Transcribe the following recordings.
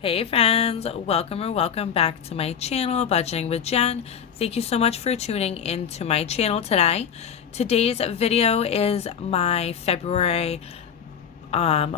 Hey friends, welcome back to my channel, Budgeting with Jen. Thank you so much for tuning into my channel today. Today's video is my February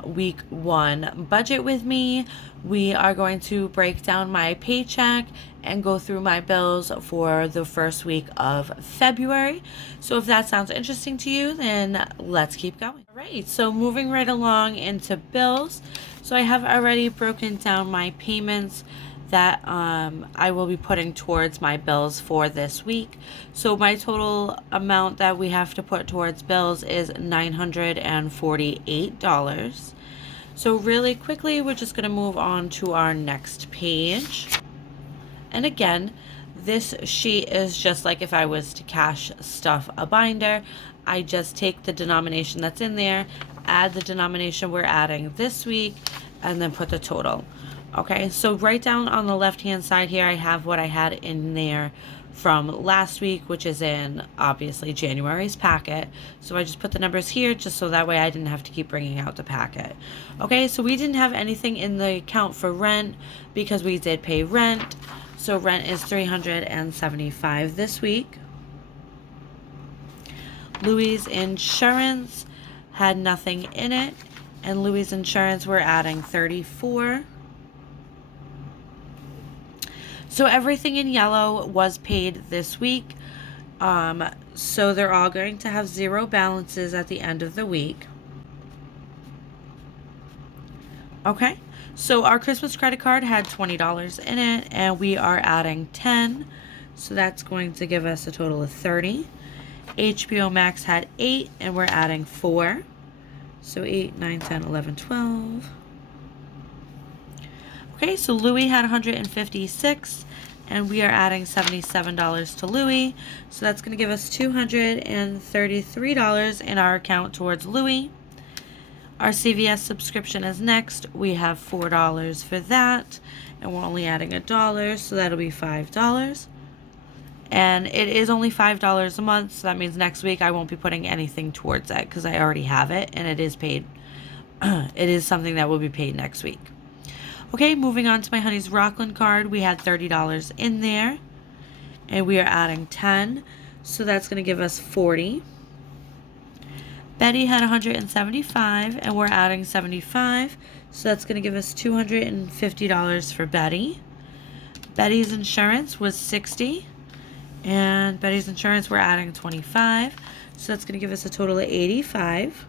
week 1 budget with me. We are going to break down my paycheck and go through my bills for the first week of February. So if that sounds interesting to you, then let's keep going. All right, so moving right along into bills. So I have already broken down my payments that I will be putting towards my bills for this week. So my total amount that we have to put towards bills is $948. So really quickly, we're just going to move on to our next page. And again, this sheet is just like if I was to cash stuff a binder. I just take the denomination that's in there, add the denomination we're adding this week, and then put the total. Okay, so right down on the left hand side here, I have what I had in there from last week, which is in obviously January's packet. So I just put the numbers here just so that way I didn't have to keep bringing out the packet. Okay, so we didn't have anything in the account for rent because we did pay rent. So rent is $375 this week. Louis' insurance had nothing in it, and Louis' insurance we're adding $34. So everything in yellow was paid this week. So they're all going to have zero balances at the end of the week. Okay, so our Christmas credit card had $20 in it, and we are adding 10. So that's going to give us a total of 30. HBO Max had 8, and we're adding 4. So 8, 9, 10, 11, 12. Okay, so Louis had 156, and we are adding $77 to Louis. So that's going to give us $233 in our account towards Louis. Our CVS subscription is next. We have $4 for that, and we're only adding $1, so that'll be $5. And it is only $5 a month, so that means next week I won't be putting anything towards that because I already have it, and it is paid. It is something that will be paid next week. Okay, moving on to my honey's Rockland card. We had $30 in there, and we are adding 10, so that's going to give us 40. Betty had 175, and we're adding 75, so that's going to give us $250 for Betty. Betty's insurance was 60, and Betty's insurance we're adding 25, so that's going to give us a total of 85.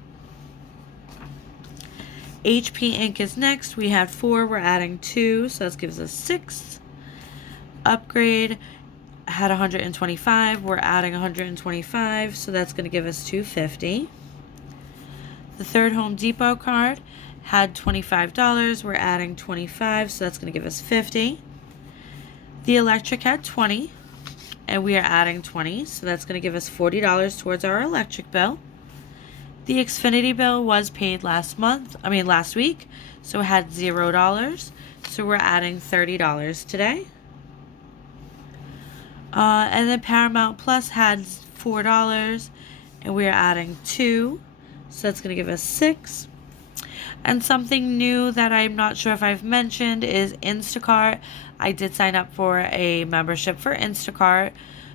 HP Inc. is next. We had 4, we're adding 2, so that gives us 6. Upgrade had 125, we're adding 125, so that's going to give us 250. The third Home Depot card had $25, we're adding 25, so that's going to give us 50. The electric had 20, and we are adding 20, so that's going to give us $40 towards our electric bill. The Xfinity bill was paid last week, so it had $0, so we're adding $30 today. And then Paramount Plus had $4, and we're adding 2, so that's going to give us 6. And something new that I'm not sure if I've mentioned is Instacart. I did sign up for a membership for Instacart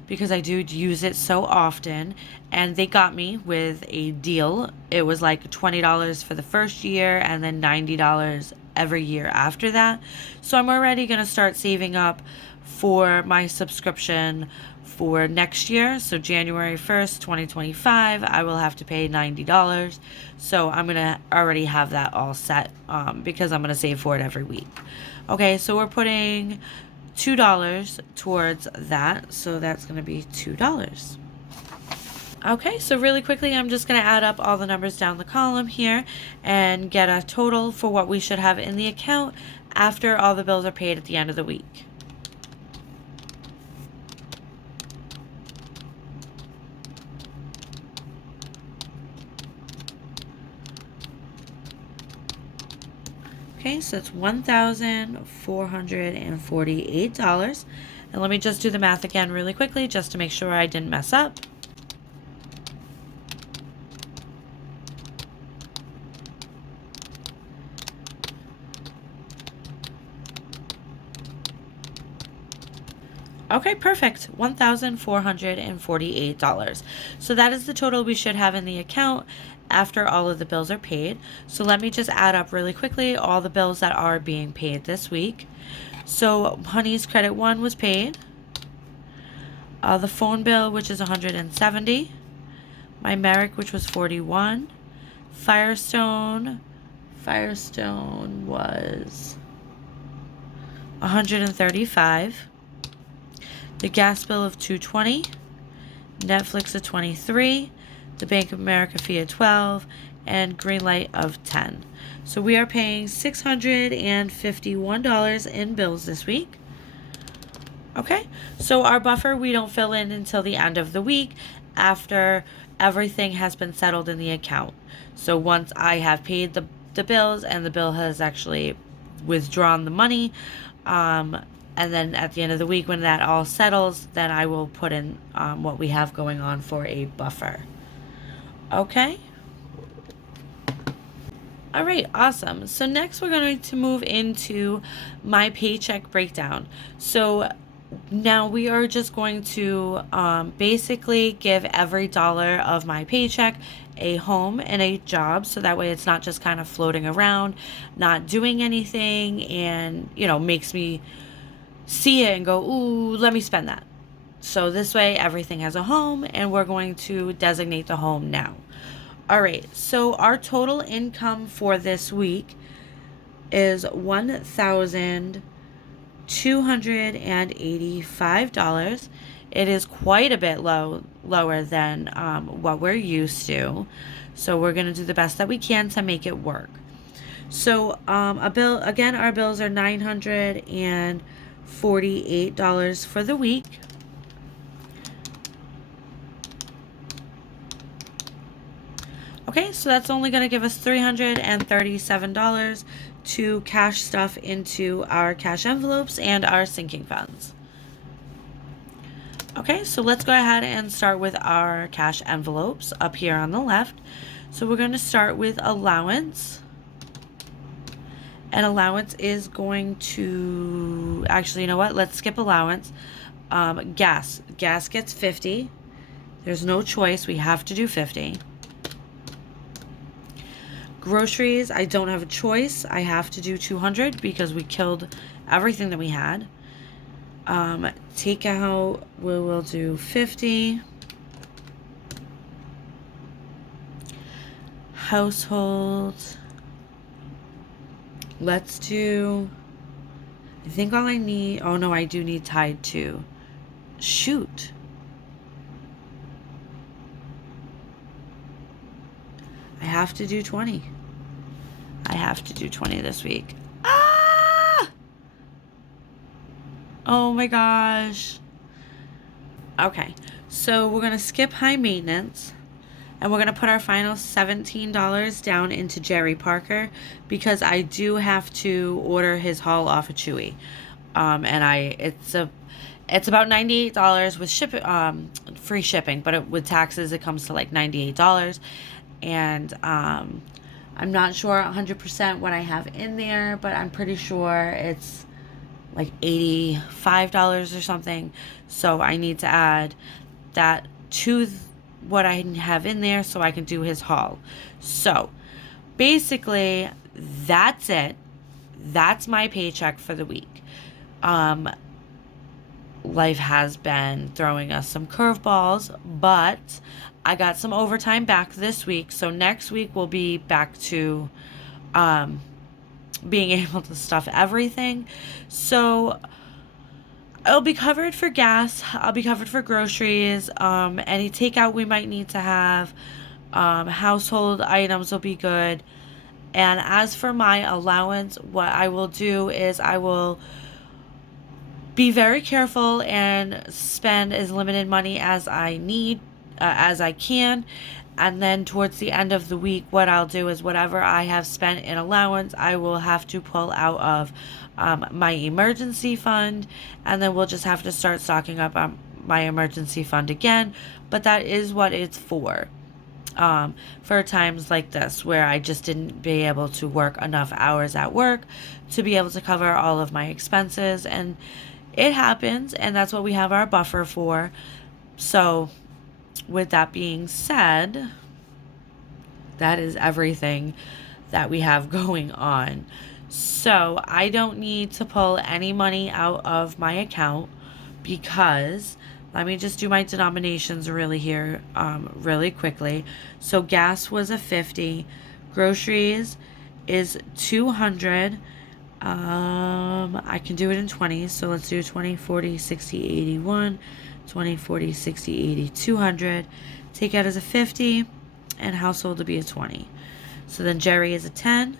because I do use it so often, and they got me with a deal. It was like $20 for the first year and then $90 every year after that. So I'm already going to start saving up for my subscription for next year. So January 1st, 2025, I will have to pay $90. So I'm going to already have that all set because I'm going to save for it every week. Okay, so we're putting $2 towards that, so that's going to be $2. Okay, so really quickly, I'm just going to add up all the numbers down the column here and get a total for what we should have in the account after all the bills are paid at the end of the week. Okay, so it's $1,448. And let me just do the math again really quickly just to make sure I didn't mess up. Okay, perfect. $1,448. So that is the total we should have in the account after all of the bills are paid. So let me just add up really quickly all the bills that are being paid this week. So Honey's Credit One was paid. The phone bill, which is $170. My Merrick, which was $41. Firestone was $135. The gas bill of $220. Netflix of $23. The Bank of America fee of $12. And Greenlight of $10. So we are paying $651 in bills this week. Okay, so our buffer we don't fill in until the end of the week after everything has been settled in the account. So once I have paid the bills and the bill has actually withdrawn the money, and then at the end of the week when that all settles, then I will put in what we have going on for a buffer. Okay? All right, awesome. So next we're going to move into my paycheck breakdown. So now we are just going to basically give every dollar of my paycheck a home and a job, so that way it's not just kind of floating around, not doing anything, and makes me see it and go, ooh, let me spend that. So this way everything has a home, and we're going to designate the home now. All right, so our total income for this week is $1,285. It is quite a bit lower than what we're used to. So we're going to do the best that we can to make it work. So our bills are $948 for the week. Okay, so that's only going to give us $337 to cash stuff into our cash envelopes and our sinking funds. Okay, so let's go ahead and start with our cash envelopes up here on the left. So we're going to start with allowance. And allowance is going to, actually, you know what? Let's skip allowance. Gas. Gas gets 50. There's no choice. We have to do 50. Groceries, I don't have a choice. I have to do 200 because we killed everything that we had. Takeout, we will do 50. Household, let's do, I think all I need, oh no, I do need Tide too. Shoot. I have to do 20. I have to do 20 this week. Ah! Oh my gosh. Okay, so we're going to skip high maintenance. And we're going to put our final $17 down into Jerry Parker because I do have to order his haul off of Chewy. It's about $98 with free shipping, but with taxes it comes to like $98. And I'm not sure 100% what I have in there, but I'm pretty sure it's like $85 or something. So I need to add that to what I have in there so I can do his haul. So basically that's it. That's my paycheck for the week. Life has been throwing us some curveballs, but I got some overtime back this week. So next week we'll be back to being able to stuff everything. So I'll be covered for gas. I'll be covered for groceries. Any takeout we might need to have. Household items will be good. And as for my allowance, what I will do is I will be very careful and spend as limited money as I need, as I can. And then towards the end of the week, what I'll do is whatever I have spent in allowance, I will have to pull out of my emergency fund, and then we'll just have to start stocking up on my emergency fund again. But that is what it's for times like this where I just didn't be able to work enough hours at work to be able to cover all of my expenses. And It happens, and that's what we have our buffer for. So with that being said, that is everything that we have going on. So I don't need to pull any money out of my account because let me just do my denominations really quickly. So gas was a 50, groceries is 200. I can do it in 20s. So let's do 20, 40, 60, 81, 20, 40, 60, 80, 200. Take out as a 50 and household to be a 20. So then Jerry is a 10,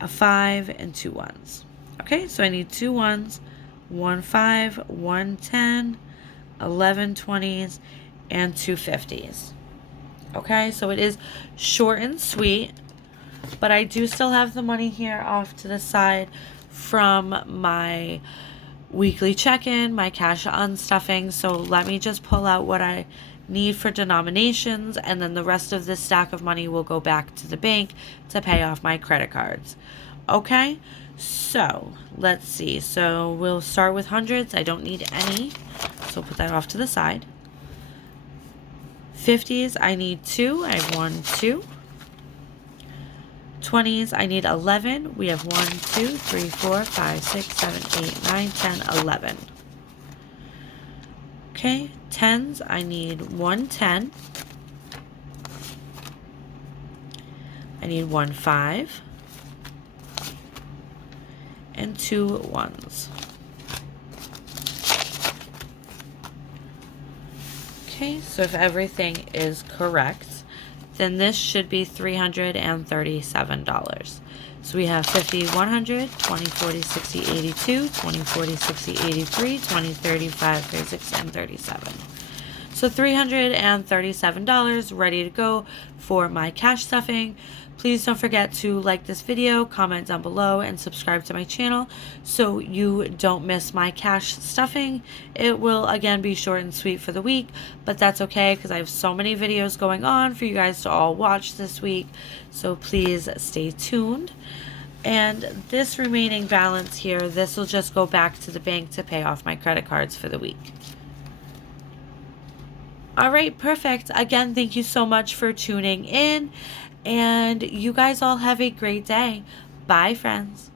a 5, and 2 ones. Okay, so I need 2 ones, 1 5, 1 10, 11 20s, and 2 50s. Okay, so it is short and sweet, but I do still have the money here off to the side from my weekly check-in, my cash unstuffing. So let me just pull out what I need for denominations, and then the rest of this stack of money will go back to the bank to pay off my credit cards. Okay, so let's see. So we'll start with hundreds. I don't need any, so put that off to the side. 50s, I need 2. I have 1, 2. 20s, I need 11. We have 1, 2, 3, 4, 5, 6, 7, 8, 9, 10, 11. Okay, 10s, I need 1 10. I need 1 5. And 2 1s. Okay, so if everything is correct, then this should be $337. So we have 50, 100, 20, 40, 60, 82, 20, 40, 60, 83, 20, 35, 36, and 37. So $337 ready to go for my cash stuffing. Please don't forget to like this video, comment down below, and subscribe to my channel so you don't miss my cash stuffing. It will, again, be short and sweet for the week, but that's okay because I have so many videos going on for you guys to all watch this week. So please stay tuned. And this remaining balance here, this will just go back to the bank to pay off my credit cards for the week. All right, perfect. Again, thank you so much for tuning in. And you guys all have a great day. Bye, friends.